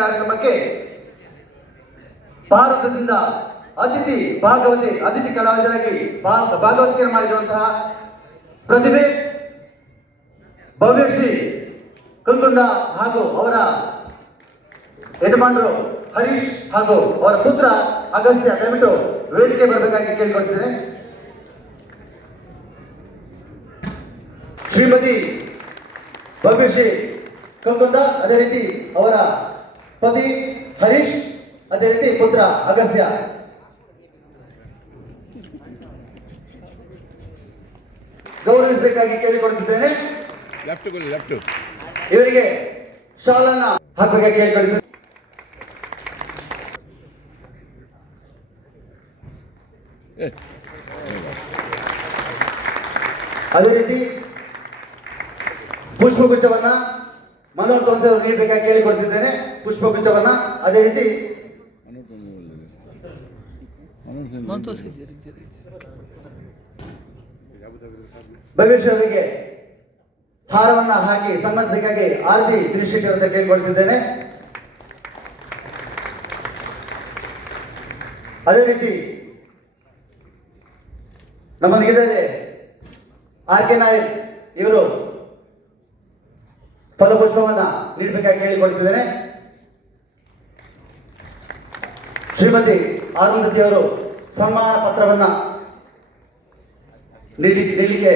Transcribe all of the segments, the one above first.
ಕಾರ್ಯಕ್ರಮಕ್ಕೆ ಭಾರತದಿಂದ ಅತಿಥಿ ಭಾಗವತಿ, ಅತಿಥಿ ಕಲಾವಿದರಾಗಿ ಭಾಗವತ್ ಭಾಗವತಿಕೆ ಮಾಡಿರುವಂತಹ ಪ್ರತಿಭೆ ಭವ್ಯಶ್ರೀ ಕುಂಕುಂಡ ಹಾಗೂ ಅವರ ಯಜಮಾನರು ಹರೀಶ್ ಹಾಗೂ ಅವರ ಪುತ್ರ ಅಗಸ್ತ್ಯ, ದಯವಿಟ್ಟು ವೇದಿಕೆ ಬರಬೇಕಾಗಿ ಕೇಳಿಕೊಳ್ತೇನೆ. ಶ್ರೀಮತಿ ಭವ್ಯಶ್ರೀ ಕಂಕುಂದ, ಅದೇ ರೀತಿ ಅವರ ಪತಿ ಹರೀಶ್ ಅದೇ ರೀತಿ ಪುತ್ರ ಅಗಸ್ಯ ಗೌರವಿಸಬೇಕಾಗಿ ಲೆಫ್ಟ್ ಇವರಿಗೆ ಶಾಲನ್ನ ಹಾಕಬೇಕಾಗಿ ಕೇಳಿಕೊಳ್ಳುತ್ತೇನೆ ಅದೇ ರೀತಿ ಪುಷ್ಪಗುಚ್ಛವನ್ನ ಮನೋಹರ್ ತೋನ್ಸೆ ಬೇಕಾಗಿ ಕೇಳಿಕೊಡ್ತಿದ್ದೇನೆ ಪುಷ್ಪ ಪುಷ್ಪಗುಚ್ಛವನ್ನ ಅದೇ ರೀತಿ ಭವಿಷ್ಯ ಅವರಿಗೆ ಹಾರವನ್ನ ಹಾಕಿ ಸನ್ಮಾನಿಸಬೇಕಾಗಿ ಆರತಿ ತ್ರಿಶೇಖರ್ ಅಂತ ಕೇಳಿಕೊಳ್ತಿದ್ದೇನೆ ಅದೇ ರೀತಿ ನಮ್ಮನಿಗಿದ್ದಾರೆ ಆರ್ ಕೆ ನಾಯಕ್ ಇವರು ಫಲಪುಷ್ಪವನ್ನ ನೀಡಬೇಕಾಗಿ ಕೇಳಿಕೊಳ್ತಿದ್ದೇನೆ. ಶ್ರೀಮತಿ ಅವರು ಸಮ್ಮಾನ ಪತ್ರವನ್ನ ನೀಡಿ ನೀಡಲಿಕ್ಕೆ.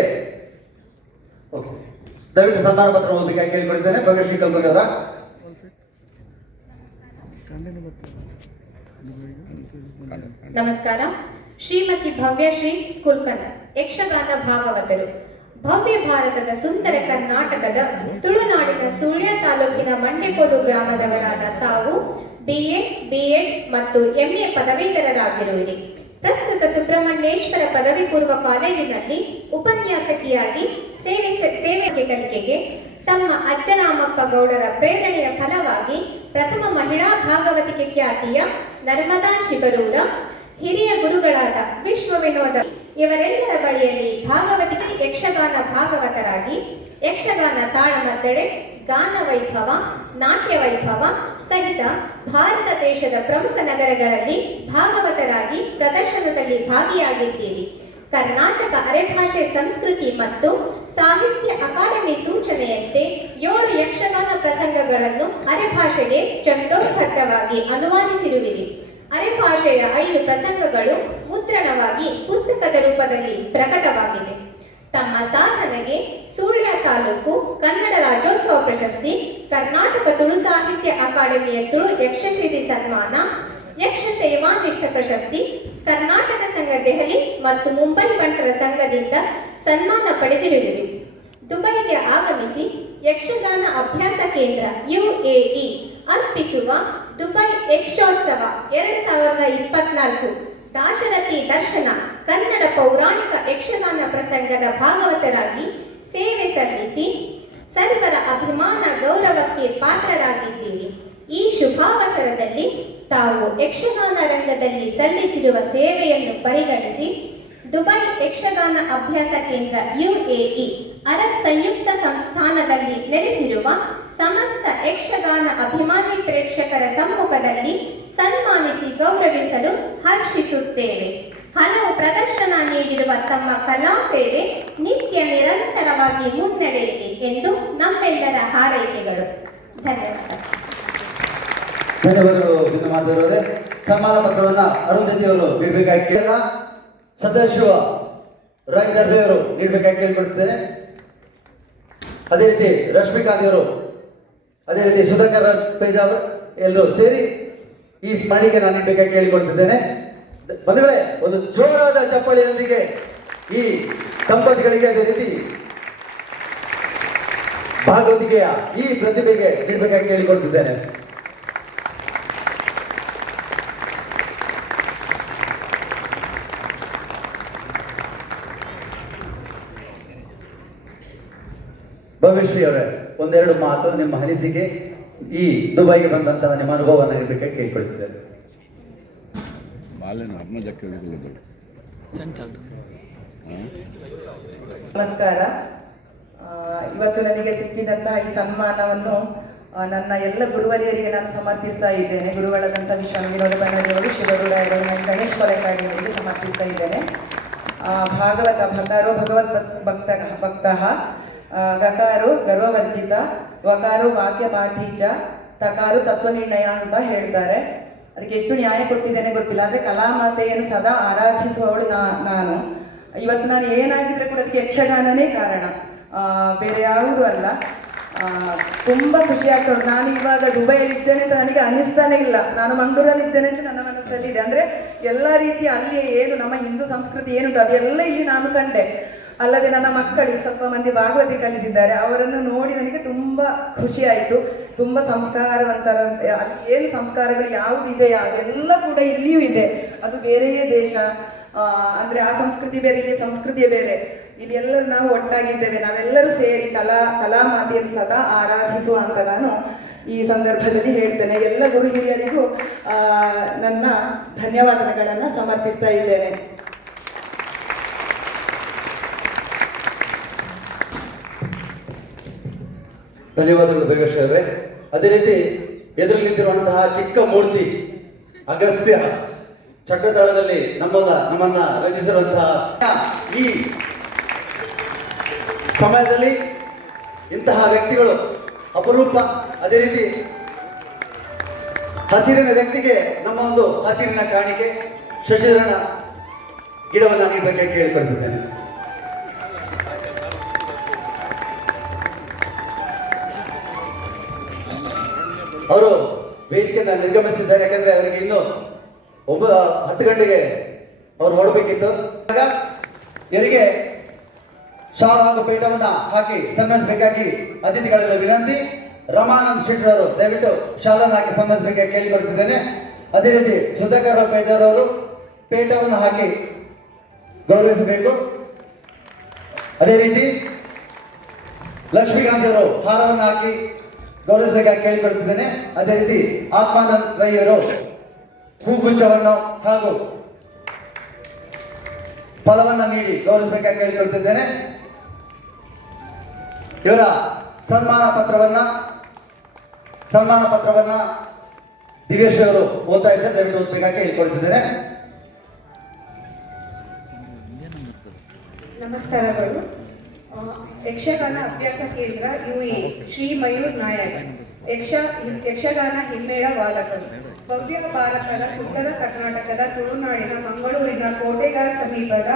ದಯವಿಟ್ಟು ಸಮ್ಮಾನ ಪತ್ರ ಕೇಳಿಕೊಳ್ತೇನೆ ಭವ್ಯಶ್ರೀ ಕಲ್ಕುನಿ ಅವರ. ನಮಸ್ಕಾರ. ಶ್ರೀಮತಿ ಭವ್ಯಶ್ರೀ ಕುಲ್ಪನ ಯಕ್ಷಗಾನ ಭಾಗವತರು ಭವ್ಯ ಭಾರತದ ಸುಂದರ ಕರ್ನಾಟಕದ ತುಳುನಾಡಿನ ಸುಳ್ಯ ತಾಲೂಕಿನ ಮಂಡೆಕೋಡು ಗ್ರಾಮದವರಾದ ತಾವು ಬಿಎ ಬಿಎಡ್ ಮತ್ತು ಎಂಎ ಪದವೀಧರರಾಗಿರುವಿರಿ. ಪ್ರಸ್ತುತ ಸುಬ್ರಹ್ಮಣ್ಯೇಶ್ವರ ಪದವಿ ಪೂರ್ವ ಕಾಲೇಜಿನಲ್ಲಿ ಉಪನ್ಯಾಸಕಿಯಾಗಿ ಸೇವೆ ಸೇವೆ ಕಲಿಕೆಗೆ ತಮ್ಮ ಅಜ್ಜನಾಮಪ್ಪ ಗೌಡರ ಪ್ರೇರಣೆಯ ಫಲವಾಗಿ ಪ್ರಥಮ ಮಹಿಳಾ ಭಾಗವತಿಕೆ ಖ್ಯಾತಿಯ ನರ್ಮದಾ ಶಿಬರೂರ ಹಿರಿಯ ಗುರುಗಳಾದ ವಿಶ್ವ ವಿನೋದ ಇವರೆಲ್ಲರ ಬಳಿಯಲ್ಲಿ ಭಾಗವತ ಯಕ್ಷಗಾನ ಭಾಗವತರಾಗಿ, ಯಕ್ಷಗಾನ ತಾಳಮದ್ದಳೆ ಗಾನ ವೈಭವ ನಾಟ್ಯ ವೈಭವ ಸಹಿತ ಭಾರತ ದೇಶದ ಪ್ರಮುಖ ನಗರಗಳಲ್ಲಿ ಭಾಗವತರಾಗಿ ಪ್ರದರ್ಶನದಲ್ಲಿ ಭಾಗಿಯಾಗಿದ್ದೀರಿ. ಕರ್ನಾಟಕ ಅರೆಭಾಷೆ ಸಂಸ್ಕೃತಿ ಮತ್ತು ಸಾಹಿತ್ಯ ಅಕಾಡೆಮಿ ಸೂಚನೆಯಂತೆ ಏಳು ಯಕ್ಷಗಾನ ಪ್ರಸಂಗಗಳನ್ನು ಅರೆಭಾಷೆಗೆ ಚಂಡೋಬದ್ಧವಾಗಿ ಅನುವಾದಿಸಿರುವಿರಿ. ಅರೆಭಾಷೆಯ ಐದು ಪ್ರಸಂಗಗಳು ಮುದ್ರಣವಾಗಿ ಪುಸ್ತಕದ ರೂಪದಲ್ಲಿ ಪ್ರಕಟವಾಗಿದೆ. ತಮ್ಮ ಸಾಧನೆಗೆ ಸುಳ್ಯ ತಾಲೂಕು, ಕನ್ನಡ ರಾಜ್ಯೋತ್ಸವ ಪ್ರಶಸ್ತಿ, ಕರ್ನಾಟಕ ತುಳು ಸಾಹಿತ್ಯ ಅಕಾಡೆಮಿಯ ತುಳು ಯಕ್ಷಶ್ರೀ ಸನ್ಮಾನ ಯಕ್ಷ ಸೇವಾನಿಷ್ಠ ಪ್ರಶಸ್ತಿ, ಕರ್ನಾಟಕ ಸಂಘ ದೆಹಲಿ ಮತ್ತು ಮುಂಬೈ ಬಂಟರ ಸಂಘದಿಂದ ಸನ್ಮಾನ ಪಡೆದಿರುವಿರಿ ದುಬೈಗೆ ಆಗಮಿಸಿ ಯಕ್ಷಗಾನ ಅಭ್ಯಾಸ ಕೇಂದ್ರ ಯುಎಇ ಅರ್ಪಿಸುವ ದುಬೈ ಯಕ್ಷೋತ್ಸವ ಎರಡ್ ಸಾವಿರದ ಇಪ್ಪತ್ನಾಲ್ಕು. ದಾಶರಥಿ ದರ್ಶನ, ಕನ್ನಡ ಪೌರಾಣಿಕ ಯಕ್ಷಗಾನ ಪ್ರಸಂಗದ ಭಾಗವತರಾಗಿ ಸೇವೆ ಸಲ್ಲಿಸಿ ಸರ್ವರ ಅಭಿಮಾನ ಗೌರವಕ್ಕೆ ಪಾತ್ರರಾಗಿದ್ದೀರಿ. ಈ ಶುಭಾವಸರದಲ್ಲಿ ತಾವು ಯಕ್ಷಗಾನ ರಂಗದಲ್ಲಿ ಸಲ್ಲಿಸಿರುವ ಸೇವೆಯನ್ನು ಪರಿಗಣಿಸಿ ದುಬೈ ಯಕ್ಷಗಾನ ಅಭ್ಯಾಸ ಕೇಂದ್ರ ಯುಎಇ ಅರಬ್ ಸಂಯುಕ್ತ ಸಂಸ್ಥಾನದಲ್ಲಿ ನೆಲೆಸಿರುವ ಸಮಸ್ತ ಯಕ್ಷಗಾನ ಅಭಿಮಾನಿ ಪ್ರೇಕ್ಷಕರ ಸಮ್ಮುಖದಲ್ಲಿ ಸನ್ಮಾನಿಸಿ ಗೌರವಿಸಲು ಹರ್ಷಿಸುತ್ತೇವೆ. ಹಲವು ಪ್ರದರ್ಶನ ನೀಡಿರುವ ತಮ್ಮ ಕಲಾ ಸೇವೆ ನಿತ್ಯ ನಿರಂತರವಾಗಿ ಮುನ್ನಡೆಯಲಿ ಎಂದು ನಮ್ಮೆಲ್ಲರ ಹಾರೈಕೆಗಳು. ಧನ್ಯವಾದ. ಧನ್ಯವಾದಗಳು ಸನ್ಮಾನ ಪತ್ರವನ್ನ ಅರುಂಧತಿ ಅವರು ನೀಡಬೇಕಾಗಿ ಕೇಳಲ್ಲ. ಸದಾಶಿವ ರಾಜ್ ಅವರು ನೀಡಬೇಕಾಗಿ ಕೇಳಿಕೊಳ್ತಿದ್ದೇನೆ ಅದೇ ರೀತಿ ರಶ್ಮಿಕಾಂತ್ ಅವರು ಅದೇ ರೀತಿ ಸುಧಾಕರ್ ಪೇಜಾವ್ ಎಲ್ಲರೂ ಸೇರಿ ಈ ಸ್ಮರಣಿಗೆ ನಾನು ನೀಡಬೇಕಾಗಿ ಕೇಳಿಕೊಳ್ತಿದ್ದೇನೆ. ಬಂಧುಗಳೇ, ಒಂದು ಜೋರಾದ ಚಪ್ಪಳಿಯೊಂದಿಗೆ ಈ ದಂಪತಿಗಳಿಗೆ ಅದೇ ರೀತಿ ಭಾಗವತಿಕೆಯ ಈ ಪ್ರತಿಭೆಗೆ ನೀಡಬೇಕಾಗಿ ಕೇಳಿಕೊಳ್ತಿದ್ದೇನೆ. ಭವಿಷ್ಯ ಅವರೇ. ಒಂದೆರಡು ಮಾತು ನಿಮ್ಮ ಅನಿಸಿಕೆ ಈ ದುಬೈಗೆ ಬಂದಂತಹ ನಿಮ್ಮ ಅನುಭವವನ್ನು ನೀಡಬೇಕಾಗಿ ಕೇಳ್ಕೊಳ್ತಿದ್ದೇನೆ ನಮಸ್ಕಾರ. ಇವತ್ತು ನನಗೆ ಸಿಕ್ಕಿದಂತಹ ಈ ಸನ್ಮಾನವನ್ನು ನನ್ನ ಎಲ್ಲ ಗುರುವರಿಯರಿಗೆ ನಾನು ಸಮರ್ಪಿಸ್ತಾ ಇದ್ದೇನೆ. ಗುರುಗಳಾದಂಥ ವಿಶ್ವ ವಿನೋದ ಬಣ್ಣದೇವರು ಶಿವಗೌಡ ಗಣೇಶ್ ಕೊಲೆಕಾಡಿಯವರಿಗೆ ಸಮರ್ಪಿಸ್ತಾ ಇದ್ದೇನೆ. ಭಾಗವತ ಭಕ್ತರು ಭಗವತ್ ಭಕ್ತ ಭಕ್ತಃ ಗಕಾರೋ ಗರ್ವವರ್ಜಿತ ವಕಾರು, ವಾಕ್ಯ ಪಾಠೀಚ, ತಕಾರು ತತ್ವನಿರ್ಣಯ ಅಂತ ಹೇಳ್ತಾರೆ. ಅದಕ್ಕೆ ಎಷ್ಟು ನ್ಯಾಯ ಕೊಟ್ಟಿದ್ದೇನೆ ಗೊತ್ತಿಲ್ಲ ಅಂದರೆ ಕಲಾಮಾತೆಯನ್ನು ಸದಾ ಆರಾಧಿಸುವವಳು ನಾ- ನಾನು. ಇವತ್ತು ನಾನು ಏನಾಗಿದ್ರೆ ಕೂಡ ಅದಕ್ಕೆ ಯಕ್ಷಗಾನನೇ ಕಾರಣ. ಬೇರೆ ಯಾವುದೂ ಅಲ್ಲ. ತುಂಬ ಖುಷಿ ನಾನು ಇವಾಗ ದುಬೈಯಲ್ಲಿ ಇದ್ದೇನೆ ಅಂತ ನನಗೆ ಅನಿಸ್ತಾನೆ ಇಲ್ಲ. ನಾನು ಮಂಗಳೂರಲ್ಲಿ ಇದ್ದೇನೆ ಅಂತ ನನ್ನ ಮನಸ್ಸಲ್ಲಿ ಇದೆ ಅಂದ್ರೆ ಎಲ್ಲ ರೀತಿಯ ಅಲ್ಲಿ ಏನು ನಮ್ಮ ಹಿಂದೂ ಸಂಸ್ಕೃತಿ ಏನುಂಟು, ಅದೆಲ್ಲ ಇಲ್ಲಿ ನಾನು ಕಂಡೆ. ಅಲ್ಲದೆ ನನ್ನ ಮಕ್ಕಳು ಸ್ವಲ್ಪ ಮಂದಿ ಭಾಗವತಿ ಕಲಿತಿದ್ದಾರೆ ಅವರನ್ನು ನೋಡಿ ನನಗೆ ತುಂಬ ಖುಷಿ ಆಯಿತು. ತುಂಬಾ ಸಂಸ್ಕಾರವಂತರ, ಅಲ್ಲಿ ಏನು ಸಂಸ್ಕಾರಗಳು ಯಾವುದು ಇದೆಯಾ ಅದೆಲ್ಲ ಕೂಡ ಇಲ್ಲಿಯೂ ಇದೆ. ಅದು ಬೇರೆಯೇ ದೇಶ ಅಂದರೆ ಆ ಸಂಸ್ಕೃತಿ ಬೇರೆ, ಇಲ್ಲಿ ಸಂಸ್ಕೃತಿಯೇ ಬೇರೆ. ಇಲ್ಲಿ ಎಲ್ಲರೂ ನಾವು ಒಟ್ಟಾಗಿದ್ದೇವೆ. ನಾವೆಲ್ಲರೂ ಸೇರಿ ಕಲಾ ಕಲಾ ಮಾತೆಯನ್ನು ಸದಾ ಆರಾಧಿಸುವ ಅಂತ ನಾನು ಈ ಸಂದರ್ಭದಲ್ಲಿ ಹೇಳ್ತೇನೆ. ಎಲ್ಲ ಗುರು ಹಿರಿಯರಿಗೂ ನನ್ನ ಧನ್ಯವಾದಗಳನ್ನು ಸಮರ್ಪಿಸ್ತಾ ಇದ್ದೇನೆ. ಧನ್ಯವಾದಗಳು ಬೇಗೇಶ್ ಅದೇ ರೀತಿ ಎದುರು ನಿಂತಿರುವಂತಹ ಚಿಕ್ಕ ಮೂರ್ತಿ ಅಗಸ್ತ್ಯ ಚಕ್ರತಾಳದಲ್ಲಿ ನಮ್ಮನ್ನ ನಮ್ಮನ್ನ ರಚಿಸಿರುವಂತಹ ಈ ಸಮಯದಲ್ಲಿ ಇಂತಹ ವ್ಯಕ್ತಿಗಳು ಅಪರೂಪ. ಅದೇ ರೀತಿ ಹಸಿರಿನ ವ್ಯಕ್ತಿಗೆ ನಮ್ಮ ಒಂದು ಹಸಿರಿನ ಕಾಣಿಕೆ. ಶಶಿಧರಣ ಗಿಡವನ್ನು ನೀಡಬೇಕಾಗಿ ಕೇಳಿಕೊಳ್ತಿದ್ದೇನೆ. ಅವರು ವೇದಿಕೆಯನ್ನು ನಿರ್ಗಮಿಸಿದ್ದಾರೆ. ಯಾಕಂದ್ರೆ ಅವರಿಗೆ ಇನ್ನು ಒಬ್ಬ ಹತ್ತು ಗಂಟೆಗೆ ಅವ್ರು ಹೊರಡಬೇಕಿತ್ತು. ಆಗ ಇವರಿಗೆ ಶಾಲಾ ಹಾಗೂ ಪೀಠವನ್ನ ಹಾಕಿ ಸನ್ಮಾನಿಸಬೇಕಾಗಿ ಅತಿಥಿಗಳೆಲ್ಲ ವಿನಂತಿ, ರಮಾನಂದ್ ಶೆಟ್ಟರ್ ದಯವಿಟ್ಟು ಶಾಲನ್ನು ಹಾಕಿ ಸನ್ಮಾನಿಸಬೇಕಾಗಿ ಕೇಳಿಕೊಳ್ತಿದ್ದೇನೆ ಅದೇ ರೀತಿ ಸುಧಾಕರ್ ಅವರು ಪೀಠವನ್ನು ಹಾಕಿ ಗೌರವಿಸಬೇಕು. ಅದೇ ರೀತಿ ಲಕ್ಷ್ಮೀಕಾಂತ್ ಅವರು ಹಾರವನ್ನು ಹಾಕಿ ಗೌರವಿಸಬೇಕಾಗಿ ಕೇಳಿಕೊಳ್ತಿದ್ದೇನೆ. ಅದೇ ರೀತಿ ಆತ್ಮಾನಂದ್ ರೈಯರು ಹೂಗುಚ್ಛವನ್ನು ಹಾಗೂ ಫಲವನ್ನು ನೀಡಿ ಗೌರವಿಸಬೇಕಾಗಿ ಕೇಳಿಕೊಳ್ತಿದ್ದೇನೆ. ಇವರ ಸನ್ಮಾನ ಪತ್ರವನ್ನ ಸನ್ಮಾನ ಪತ್ರವನ್ನ ದಿವೇಶ್ ಅವರು ಓದ್ತಾ ಇದ್ದಾರೆ. ದಯವಿಟ್ಟು ಓದಬೇಕಾಗಿ ಹೇಳ್ಕೊಳ್ತಿದ್ದೇನೆ ನಮಸ್ಕಾರಗಳು. ಯಕ್ಷಗಾನ ಅಭ್ಯಾಸ ಕೇಂದ್ರ ಯುಎ ಶ್ರೀ ಮಯೂರ್ ನಾಯಕ್. ಯಕ್ಷ, ಯಕ್ಷಗಾನ ಹಿಮ್ಮೇಳ ವಾದಕರು. ಭವ್ಯ ಬಾಲಕರ ಸುಂದರ ಕರ್ನಾಟಕದ ತುಳುನಾಡಿನ ಮಂಗಳೂರಿನ ಕೋಟೆಗಾರ ಸಮೀಪದ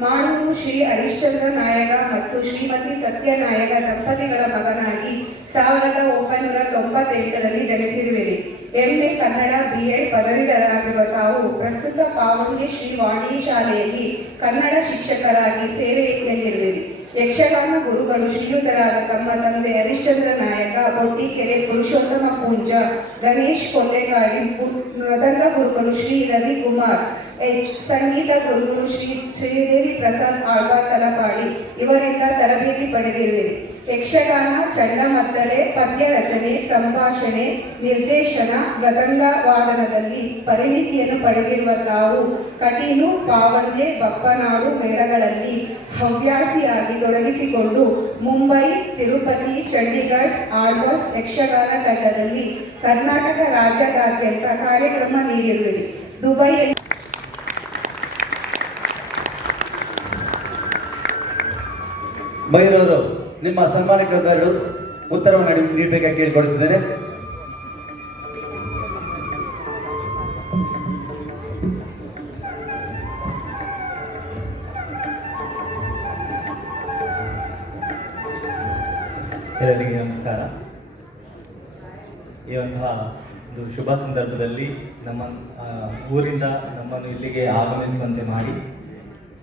ಮಾಣೂರು ಶ್ರೀ ಹರಿಶ್ಚಂದ್ರ ನಾಯಕ ಮತ್ತು ಶ್ರೀಮತಿ ಸತ್ಯನಾಯಕ ದಂಪತಿಗಳ ಮಗನಾಗಿ ಸಾವಿರದ ಒಂಬೈನೂರ ತೊಂಬತ್ತೆಂಟರಲ್ಲಿ ಜನಿಸಿರುವಿರಿ. ಎಂಎ ಕನ್ನಡ ಬಿಎಡ್ ಪದವೀಧರರಾಗಿರುವ ತಾವು ಪ್ರಸ್ತುತ ಪಾವಂಗಿ ಶ್ರೀ ವಾಣಿ ಶಾಲೆಯಲ್ಲಿ ಕನ್ನಡ ಶಿಕ್ಷಕರಾಗಿ ಸೇವೆಯಲ್ಲಿರುವಿರಿ. ಯಕ್ಷಗಾನ ಗುರುಗಳು ಶ್ರೀಯುತರಾದ ತಮ್ಮ ತಂದೆ ಹರಿಶ್ಚಂದ್ರ ನಾಯಕ, ಬೊಟ್ಟಿಕೆರೆ ಪುರುಷೋತ್ತಮ ಪೂಂಜ ಕೊಂಡೆಗಾಡಿ ಪು- ಮೃದಂಗ ಗುರುಗಳು ಶ್ರೀ ರವಿಕುಮಾರ್, ಎಚ್, ಸಂಗೀತ ಗುರುಗಳು ಶ್ರೀ ಶ್ರೀದೇವಿ ಪ್ರಸಾದ್ ಆಳ್ವಾ ತಲಪಾಡಿ ಇವರಿಂದ ತರಬೇತಿ ಪಡೆದಿರುವಿರಿ ಯಕ್ಷಗಾನ ಚಂಡಮತ್ತಳೆ ಪದ್ಯ ರಚನೆ ಸಂಭಾಷಣೆ, ನಿರ್ದೇಶನ ಮೃದಂಗ ವಾದನದಲ್ಲಿ ಪರಿಣಿತಿಯನ್ನು ಪಡೆದಿರುವ ತಾವು ಕಟೀಲು ಪಾವಂಜೆ, ಬಪ್ಪನಾಡು ಮೇಳಗಳಲ್ಲಿ ಹವ್ಯಾಸಿಯಾಗಿ ತೊಡಗಿಸಿಕೊಂಡು ಮುಂಬೈ, ತಿರುಪತಿ, ಚಂಡೀಗಢ ಆಳ್ವಾಸ್ ಯಕ್ಷಗಾನ ತಂಡದಲ್ಲಿ ಕರ್ನಾಟಕ ರಾಜ್ಯದಾದ್ಯಂತ ಕಾರ್ಯಕ್ರಮ ನೀಡಿರುವಿರಿ ದುಬೈಯಲ್ಲಿ ಮಯೂರವರು ನಿಮ್ಮ ಸನ್ಮಾನಿಕರು ಉತ್ತರವನ್ನು ನೀಡಿ- ನೀಡಬೇಕಾಗಿ ಕೇಳಿಕೊಡುತ್ತಿದ್ದೇನೆ ಎಲ್ಲರಿಗೆ ನಮಸ್ಕಾರ. ಈ ಒಂದು ಶುಭ ಸಂದರ್ಭದಲ್ಲಿ ನಮ್ಮ ಊರಿಂದ ನಮ್ಮನ್ನು ಇಲ್ಲಿಗೆ ಆಗಮಿಸುವಂತೆ ಮಾಡಿ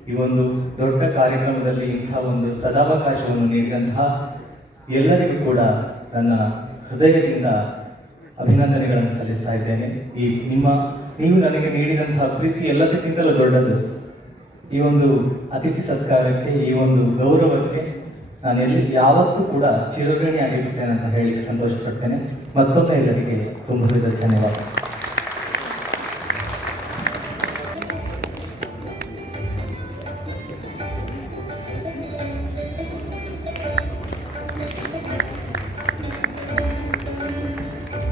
ಈ ಒಂದು ದೊಡ್ಡ ಕಾರ್ಯಕ್ರಮದಲ್ಲಿ ಇಂಥ ಒಂದು ಸದಾವಕಾಶವನ್ನು ನೀಡಿದಂತಹ ಎಲ್ಲರಿಗೂ ಕೂಡ ನನ್ನ ಹೃದಯದಿಂದ ಅಭಿನಂದನೆಗಳನ್ನು ಸಲ್ಲಿಸ್ತಾ ಇದ್ದೇನೆ. ಈ ನಿಮ್ಮ, ನೀವು ನನಗೆ ನೀಡಿದಂತಹ ಪ್ರೀತಿ ಎಲ್ಲದಕ್ಕಿಂತಲೂ ದೊಡ್ಡದು. ಈ ಒಂದು ಅತಿಥಿ ಸತ್ಕಾರಕ್ಕೆ, ಈ ಒಂದು ಗೌರವಕ್ಕೆ ನಾನು ಎಲ್ಲಿ ಯಾವತ್ತೂ ಕೂಡ ಚಿರಋಣಿಯಾಗಿರುತ್ತೇನೆ ಅಂತ ಹೇಳಿ ಸಂತೋಷ ಪಡ್ತೇನೆ ಮತ್ತೊಮ್ಮೆ ಎಲ್ಲರಿಗೆ ತುಂಬ ಧನ್ಯವಾದ.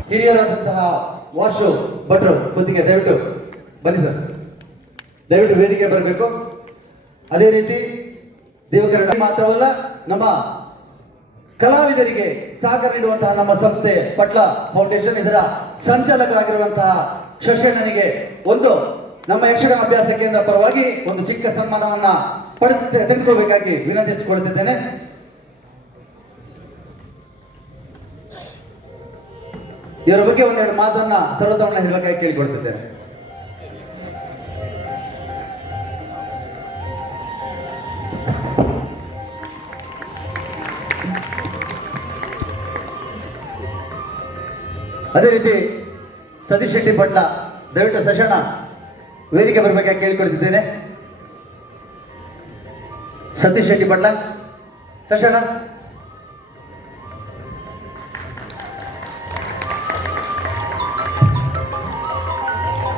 ಹಿರಿಯರಾದಂತಹ ವಾಶು ಭಟ್ರು, ಬುದ್ಧಿಗೆ ದಯವಿಟ್ಟು ಬನ್ನಿ ಸರ್. ದಯವಿಟ್ಟು ವೇದಿಕೆ ಬರಬೇಕು. ಅದೇ ರೀತಿ ದೇವಕರಣ ಮಾತ್ರವಲ್ಲ, ನಮ್ಮ ಕಲಾವಿದರಿಗೆ ಸಹಕಾರ ನೀಡುವಂತಹ ನಮ್ಮ ಸಂಸ್ಥೆ ಪಟ್ಲ ಫೌಂಡೇಶನ್ ಇದರ ಸಂಚಾಲಕರಾಗಿರುವಂತಹ ಶಶಣ್ಣನಿಗೆ ಒಂದು ನಮ್ಮ ಯಕ್ಷಗಾನ ಅಭ್ಯಾಸ ಕೇಂದ್ರ ಪರವಾಗಿ ಒಂದು ಚಿಕ್ಕ ಸನ್ಮಾನವನ್ನ ಪಡೆದು ತೆಗೆದುಕೊಳ್ಬೇಕಾಗಿ ವಿನಂತಿಸಿಕೊಳ್ಳುತ್ತಿದ್ದೇನೆ. ಇವರ ಬಗ್ಗೆ ಒಂದೆರಡು ಮಾತನ್ನ ಸರ್ವತಮನ ಹೇಳಬೇಕಾಗಿ ಕೇಳಿಕೊಳ್ತಿದ್ದೇನೆ ಅದೇ ರೀತಿ ಸತೀಶ್ ಶೆಟ್ಟಿ ಪಟ್ಲ ದಯವಿಟ್ಟು ಸಶಣ ವೇದಿಕೆ ಬರಬೇಕಾಗಿ ಕೇಳಿಕೊಳ್ತಿದ್ದೇನೆ. ಸತೀಶ್ ಶೆಟ್ಟಿ ಪಟ್ಲ ಸಶಣ